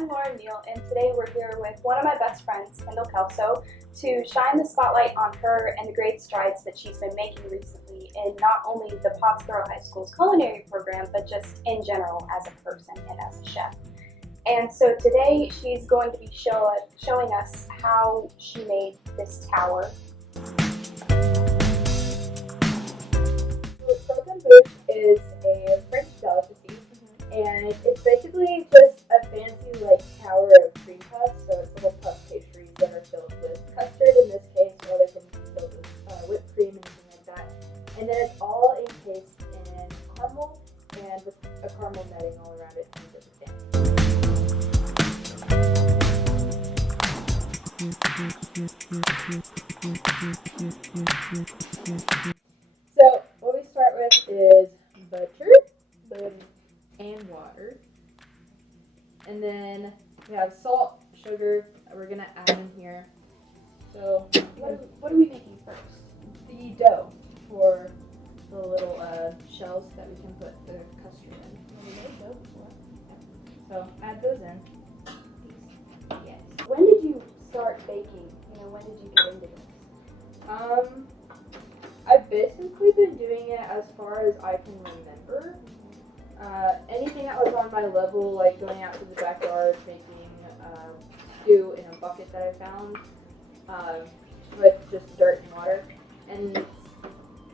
I'm Lauren Neal, and today we're here with one of my best friends, Kyndal Kelso, to shine the spotlight on her and the great strides that she's been making recently in not only the Pottsboro High School's culinary program, but just in general as a person and as a chef. And so today she's going to be showing us how she made this tower. Broken booth is a French delicacy, and it's basically just a fancy tower of cream puffs. So it's little puff pastries that are filled with custard in this case, or they can be filled with whipped cream and anything like that. And then it's all encased in caramel and with a caramel netting all around it to make it fancy. So what we start with is butter and water, and then we have salt, sugar that we're gonna add in here. So What are we making first? the dough for the little shells that we can put the custard in. So add those in. Yes. When did you start baking? When did you get into this? I've basically been doing it as far as I can remember. Anything that was on my level, like going out to the backyard, making stew in a bucket that I found with just dirt and water. And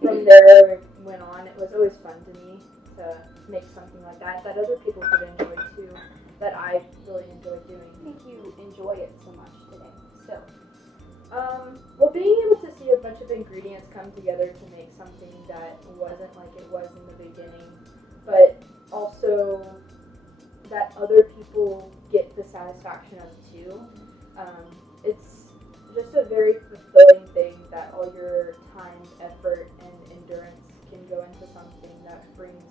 from there went on. It was always fun to me to make something like that other people could enjoy too, that I really enjoyed doing. I think you enjoy it so much today. So, well, being able to see a bunch of ingredients come together to make something that wasn't like it was in the beginning, but also that other people get the satisfaction of it too. It's just a very fulfilling thing that all your time, effort, and endurance can go into something that brings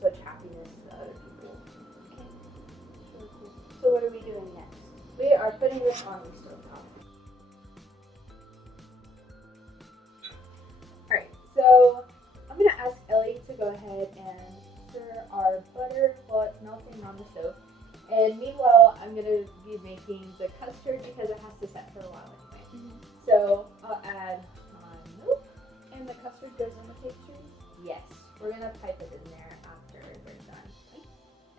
such happiness to other people. okay. Really cool. So what are we doing next? We are putting this on the stovetop. Alright, so I'm going to ask Ellie to go ahead and stir our butter while it's melting on the stove. And meanwhile, I'm going to be making the custard because it has to set for a while anyway. So I'll add my milk. And the custard goes in the pastries? Yes, we're going to pipe it in there after we're done.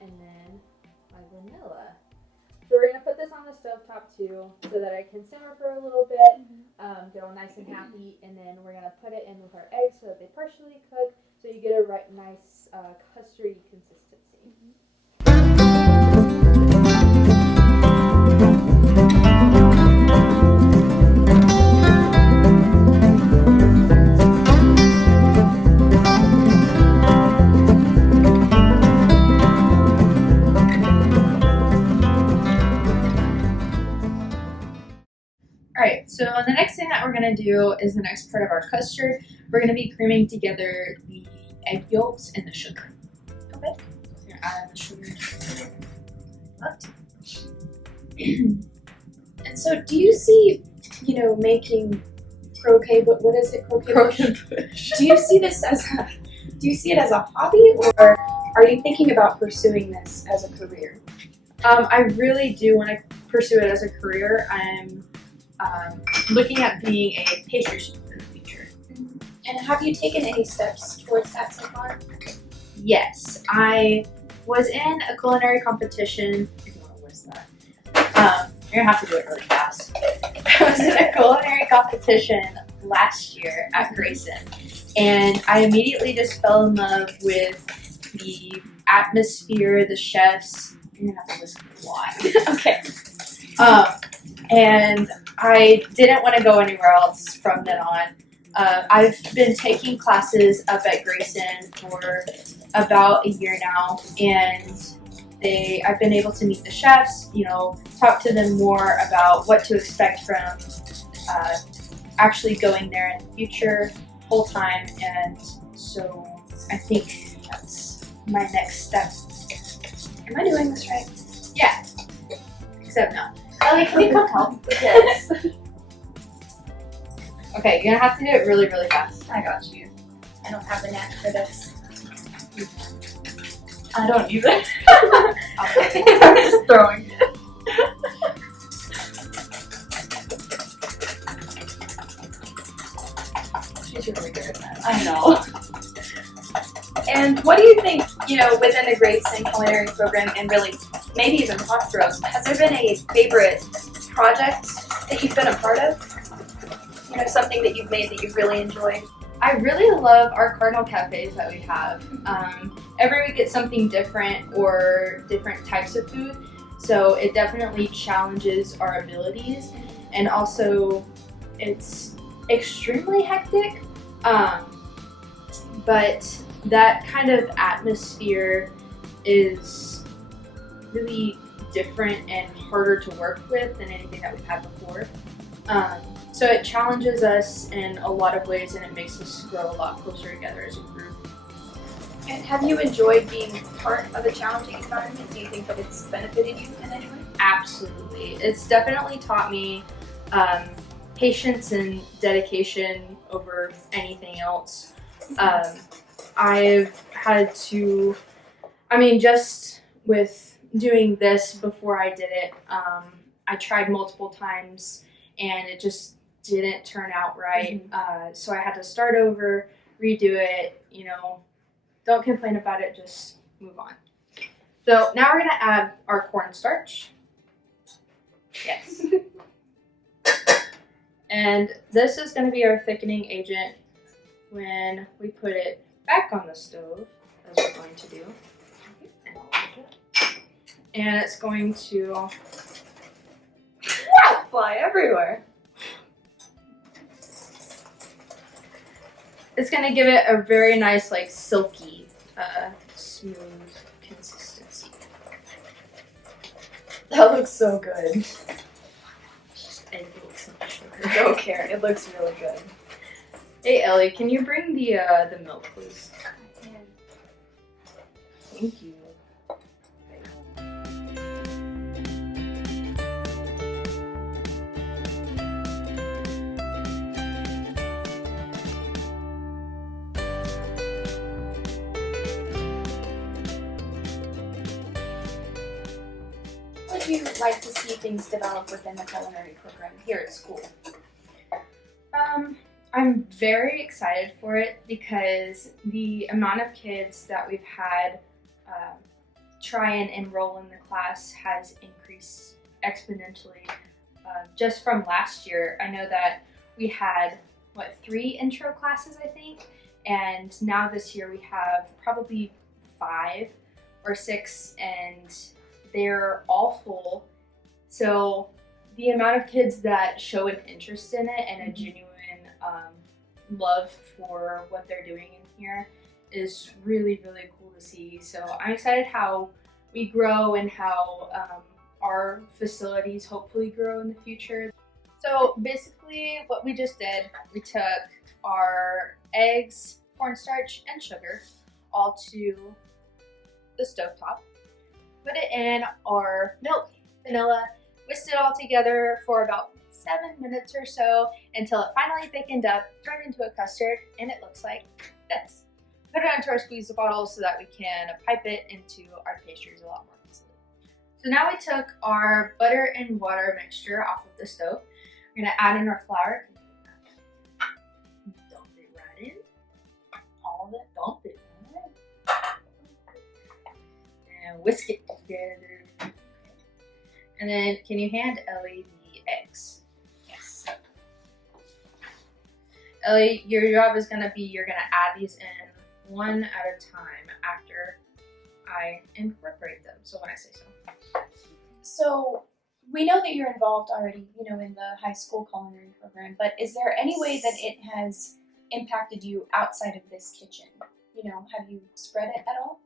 And then my vanilla. So we're going to put this on the stovetop too so that it can simmer for a little bit, get all nice and happy, and then we're going to put it in with our eggs so that they partially cook so you get a nice custardy consistency. Alright, so the next thing that we're going to do is the next part of our custard. We're going to be creaming together the egg yolks and the sugar. Okay. So we're going to add the sugar left. And so do you see, making croquet, but what is it, croquet bush? Do you see this as do you see it as a hobby, or are you thinking about pursuing this as a career? I really do want to pursue it as a career. I'm looking at being a pastry chef in the future. And have you taken any steps towards that so far? Yes, I was in a culinary competition. If you want to list that, you're gonna have to do it really fast. I was in a culinary competition last year at Grayson, and I immediately just fell in love with the atmosphere, the chefs. You're gonna have to listen a lot. Okay. And I didn't want to go anywhere else from then on. I've been taking classes up at Grayson for about a year now, and I've been able to meet the chefs, talk to them more about what to expect from actually going there in the future full time, and so I think that's my next step. Am I doing this right? Yeah. Except no. Ellie, can you come help? Yes. Okay, you're gonna have to do it really, really fast. I got you. I don't have the knack for this. I don't either. I'm just throwing it. within the Grayson Culinary Program and really maybe even Pottsboro, has there been a favorite project that you've been a part of? Something that you've made that you've really enjoyed? I really love our Cardinal cafes that we have. Every week it's something different or different types of food, so it definitely challenges our abilities, and also it's extremely hectic, but that kind of atmosphere is really different and harder to work with than anything that we've had before. So it challenges us in a lot of ways, and it makes us grow a lot closer together as a group. And have you enjoyed being part of a challenging environment? Do you think that it's benefited you in any way? Absolutely. It's definitely taught me patience and dedication over anything else. I've had to, just with doing this before I did it, I tried multiple times and it just didn't turn out right. So I had to start over, redo it, don't complain about it, just move on. So now we're gonna add our cornstarch. Yes. And this is gonna be our thickening agent when we put it back on the stove, as we're going to do. And it's going to fly everywhere. It's going to give it a very nice, silky, smooth consistency. That looks so good. Just egg yolks and sugar. Don't care. It looks really good. Hey Ellie, can you bring the milk, please? I can. Thank you. How would you like to see things develop within the culinary program here at school? I'm very excited for it because the amount of kids that we've had try and enroll in the class has increased exponentially. Just from last year, I know that we had, 3 intro classes, I think, and now this year we have probably 5 or 6, and they're all full. So the amount of kids that show an interest in it and a genuine love for what they're doing in here is really, really cool to see. So I'm excited how we grow and how our facilities hopefully grow in the future. So basically what we just did, we took our eggs, cornstarch, and sugar all to the stovetop, put it in our milk, vanilla, whisked it all together for about 7 minutes or so until it finally thickened up, turned into a custard, and it looks like this. Put it into our squeeze bottle so that we can pipe it into our pastries a lot more easily. So now we took our butter and water mixture off of the stove. We're gonna add in our flour. Dump it right in. All of it, dump it right in. And whisk it together. And then, can you hand Ellie the eggs? Yes. Ellie, your job is gonna be, you're gonna add these in one at a time after I incorporate them. So when I say so. So we know that you're involved already, in the high school culinary program, but is there any way that it has impacted you outside of this kitchen? Have you spread it at all?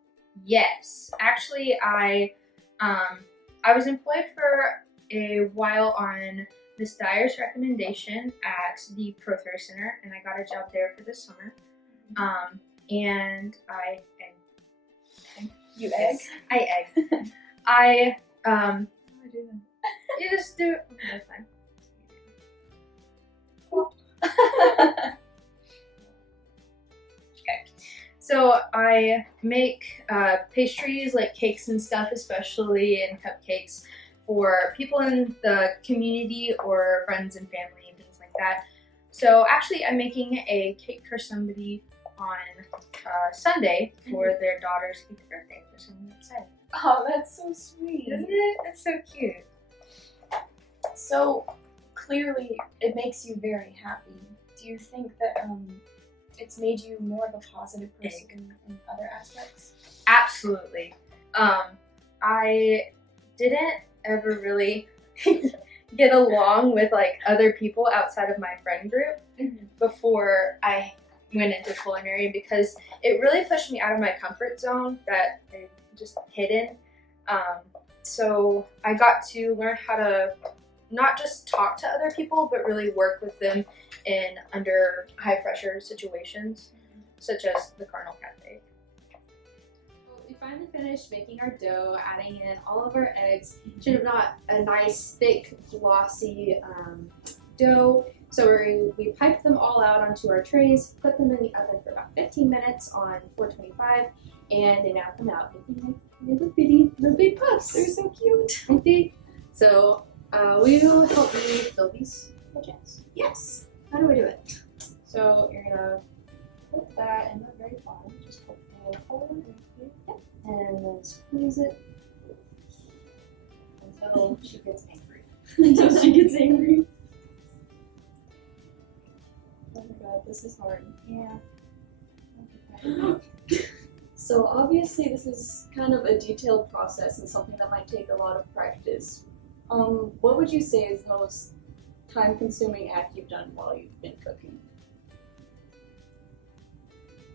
Yes. Actually, I was employed for a while on Miss Dyer's recommendation at the Pro Fair Center, and I got a job there for the summer. And I egg. You egg? I egg. I how do I do that? You just do it. Okay, that's fine. Okay. So I make pastries like cakes and stuff, especially, and cupcakes for people in the community or friends and family and things like that. So actually I'm making a cake for somebody on Sunday for their daughter's 8th birthday. So I'm excited. Oh, that's so sweet. Isn't it? It's so cute. So clearly, it makes you very happy. Do you think that it's made you more of a positive person in other aspects? Absolutely. I didn't ever really get along with like other people outside of my friend group before I went into culinary because it really pushed me out of my comfort zone that I just hidden. So I got to learn how to not just talk to other people, but really work with them in under high pressure situations, such as the Carnal Cafe. We finally finished making our dough, adding in all of our eggs. Should have got a nice, thick, glossy dough. So we piped them all out onto our trays, put them in the oven for about 15 minutes on 425, and they now come out looking like little big puffs. They're so cute, aren't they? So will you help me fill these pigeons? Yes. How do I do it? So you're gonna put that in the very bottom. Just put the hole in here, and then squeeze it until she gets angry. Until she gets angry. Oh my god, this is hard. Yeah. So obviously this is kind of a detailed process and something that might take a lot of practice. What would you say is the most time-consuming act you've done while you've been cooking?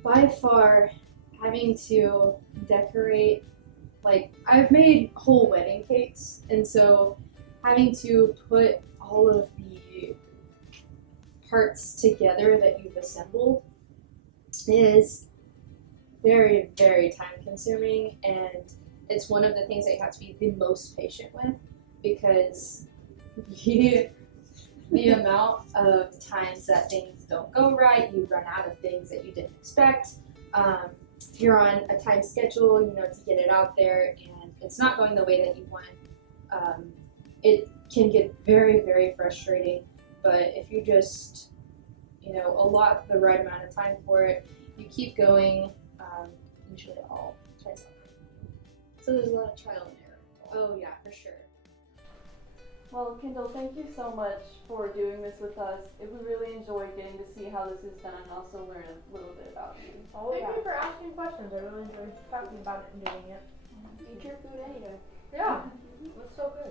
By far, having to decorate, like, I've made whole wedding cakes, and so having to put all of the parts together that you've assembled is very, very time-consuming, and it's one of the things that you have to be the most patient with, because the amount of times that things don't go right, you run out of things that you didn't expect. You're on a time schedule, to get it out there, and it's not going the way that you want. It can get very, very frustrating, but if you just, allot the right amount of time for it, you keep going, usually it all turns out. So there's a lot of trial and error. Oh yeah, for sure. Well, Kyndal, thank you so much for doing this with us. We really enjoyed getting to see how this is done and also learn a little bit about you. Thank you for asking questions. I really enjoyed talking about it and doing it. Eat your food anyway. Yeah, it was so good.